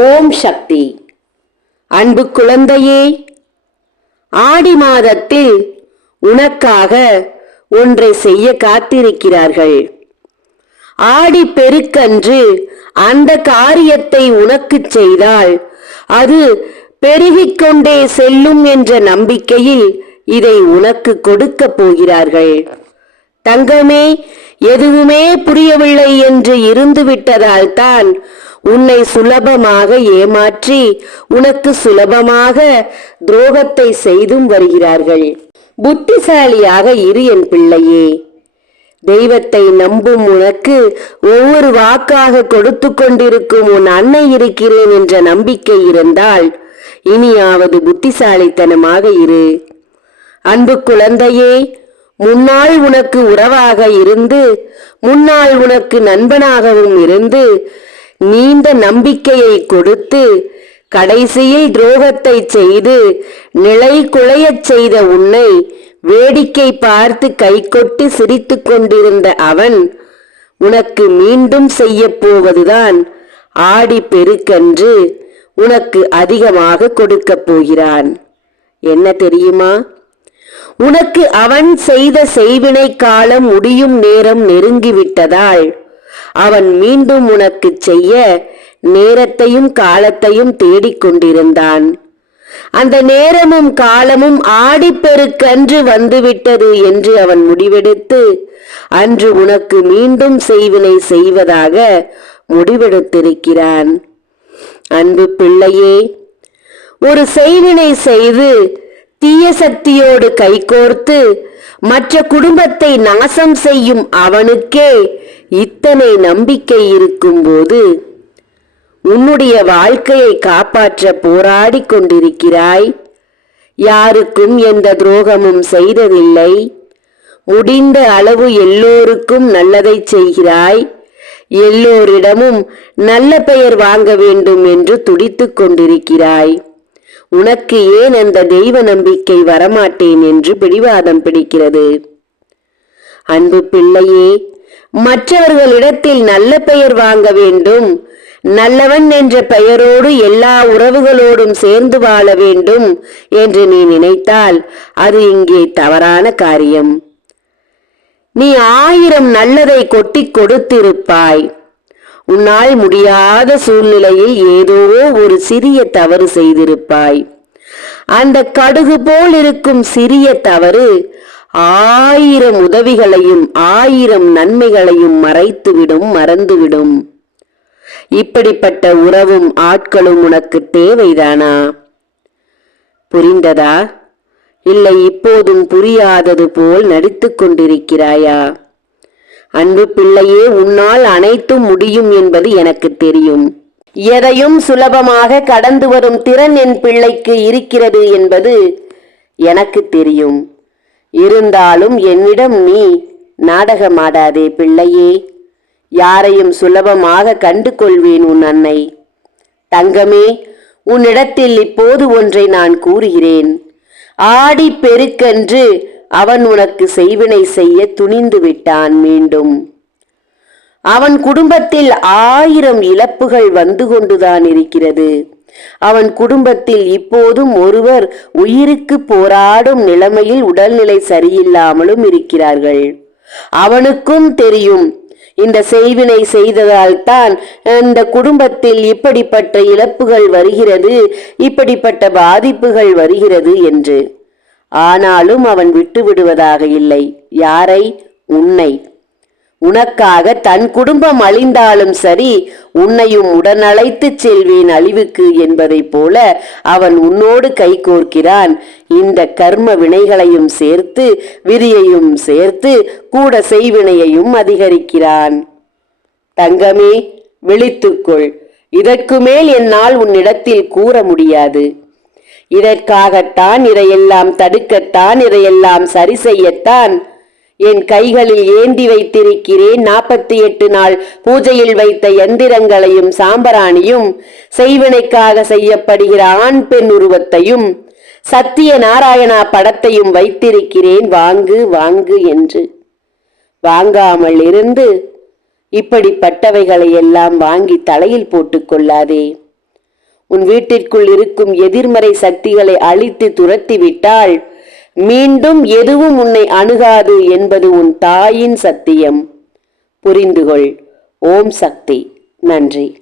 ஓம் சக்தி. அன்பு குழந்தையே, ஆடி மாதத்தில் உனக்காக ஒன்றை செய்ய காத்திருக்கிறார்கள். ஆடி பெருக்கன்று அந்த காரியத்தை உனக்கு செய்தால் அது பெருகிக் கொண்டே செல்லும் என்ற நம்பிக்கையில் இதை உனக்கு கொடுக்க போகிறார்கள். தங்கமே, எதுவுமே புரியவில்லை என்று இருந்து விட்டதால் தான் உன்னை சுலபமாக ஏமாற்றி உனக்கு சுலபமாக துரோகத்தை செய்தும் வருகிறார்கள். புத்திசாலியாக இரு என் பிள்ளையே. தெய்வத்தை நம்பும் உனக்கு ஒவ்வொரு வாக்காக கொடுத்து கொண்டிருக்கும் உன் அன்னை இருக்கிறேன் என்ற நம்பிக்கை இருந்தால் இனியாவது புத்திசாலித்தனமாக இரு. அன்பு குழந்தையே, முன்னாள் உனக்கு உறவாக இருந்து முன்னாள் உனக்கு நண்பனாகவும் இருந்து நீண்ட நம்பிக்கையை கொடுத்து கடைசியில் துரோகத்தை செய்து நிலை குலையச் செய்த உன்னை வேடிக்கை பார்த்து கைகொட்டி சிரித்து கொண்டிருந்த அவன் உனக்கு மீண்டும் செய்ய போவதுதான் ஆடி பெருக்கன்று உனக்கு அதிகமாக கொடுக்க போகிறான். என்ன தெரியுமா? உனக்கு அவன் செய்த செய்வினை காலம் முடியும் நேரம் நெருங்கிவிட்டதால் அவன் மீண்டும் உனக்கு செய்ய நேரத்தையும் காலத்தையும் தேடிக்கொண்டிருந்தான். அந்த நேரமும் காலமும் ஆடிப்பெருக்கன்று வந்துவிட்டது என்று அவன் முடிவெடுத்து அன்று உனக்கு மீண்டும் செய்வினை செய்வதாக முடிவெடுத்திருக்கிறான். அன்பு பிள்ளையே, ஒரு செய்வினை செய்து தீய சக்தியோடு கைகோர்த்து மற்ற குடும்பத்தை நாசம் செய்யும் அவனுக்கே இத்தனை நம்பிக்கை இருக்கும் போது உன்னுடைய வாழ்க்கையை காப்பாற்ற போராடி கொண்டிருக்கிறாய். யாருக்கும் எந்த துரோகமும் செய்ததில்லை. முடிந்த அளவு எல்லோருக்கும் நல்லதை செய்கிறாய். எல்லோரிடமும் நல்ல பெயர் வாங்க வேண்டும் என்று துடித்துக் கொண்டிருக்கிறாய். உனக்கு ஏன் அந்த தெய்வ நம்பிக்கை வரமாட்டேன் என்று பிடிவாதம் பிடிக்கிறது? அன்பு பிள்ளையே, மற்றவர்களிடத்தில் நல்ல பெயர் வாங்க வேண்டும், நல்லவன் என்ற பெயரோடு எல்லா உறவுகளோடும் சேர்ந்து வாழ வேண்டும் என்று நீ நினைத்தால் அது இங்கே தவறான காரியம். நீ 1000 நல்லதை கொட்டி கொடுத்திருப்பாய். உன்னால் முடியாத சூழ்நிலையில் ஏதோ ஒரு சிறிய தவறு செய்திருப்பாய். அந்த கடுகு போல் இருக்கும் சிறிய தவறு 1000 உதவிகளையும் 1000 நன்மைகளையும் மறைத்துவிடும், மறந்துவிடும். இப்படிப்பட்ட உறவும் ஆட்களும் உனக்கு தேவைதானா? புரிந்ததா? இல்லை இப்போதும் புரியாதது போல் நடித்துக் கொண்டிருக்கிறாயா? அன்பு பிள்ளையே, உன்னால் அனைத்தும் முடியும் என்பது எனக்கு தெரியும். எதையும் சுலபமாக கடந்து வரும் திறன் என் பிள்ளைக்கு இருக்கிறது என்பது எனக்கு தெரியும். இருந்தாலும் என்னிடம் நீ நாடகமாடாதே பிள்ளையே. யாரையும் சுலபமாக கண்டு கொள்வேன் உன் அன்னை. தங்கமே, உன்னிடத்தில் இப்போது ஒன்றை நான் கூறுகிறேன். ஆடி பெருக்கன்று அவன் உனக்கு செய்வினை செய்ய துணிந்து விட்டான். மீண்டும் அவன் குடும்பத்தில் 1000 இழப்புகள் வந்து கொண்டுதான் இருக்கிறது. அவன் குடும்பத்தில் இப்போதும் ஒருவர் உயிருக்கு போராடும் நிலைமையில் உடல்நிலை சரியில்லாமலும் இருக்கிறார்கள். அவனுக்கும் தெரியும் இந்த செய்வினை செய்ததால் தான் இந்த குடும்பத்தில் இப்படிப்பட்ட இழப்புகள் வருகிறது, இப்படிப்பட்ட பாதிப்புகள் வருகிறது என்று. ஆனாலும் அவன் விட்டு விடுவதாக இல்லை. யாரை? உன்னை. உனக்காக தன் குடும்பம் அழிந்தாலும் சரி, உன்னையும் உடனழைத்து செல்வேன் அழிவுக்கு என்பதை போல அவன் உன்னோடு கைகோர்க்கிறான். இந்த கர்ம வினைகளையும் சேர்த்து விதியையும் சேர்த்து கூட செய்வினையையும் அதிகரிக்கிறான். தங்கமே, விழித்துக்கொள். இதற்கு மேல் என்னால் உன்னிடத்தில் கூற முடியாது. இதற்காகத்தான், இதையெல்லாம் தடுக்கத்தான், இதையெல்லாம் சரி செய்யத்தான் என் கைகளில் ஏந்தி வைத்திருக்கிறேன் 48 நாள் பூஜையில் வைத்த எந்திரங்களையும் சாம்பராணியும் செய்வினைக்காக செய்யப்படுகிற ஆண் பெண் உருவத்தையும் சத்திய நாராயணா படத்தையும் வைத்திருக்கிறேன். வாங்கு வாங்கு என்று. வாங்காமல் இருந்து இப்படிப்பட்டவைகளை எல்லாம் வாங்கி தலையில் போட்டுக் கொள்ளாதே. உன் வீட்டிற்குள் இருக்கும் எதிர்மறை சக்திகளை அழித்து துரத்திவிட்டால் மீண்டும் எதுவும் உன்னை அணுகாது என்பது உன் தாயின் சத்தியம். புரிந்துகொள். ஓம் சக்தி. நன்றி.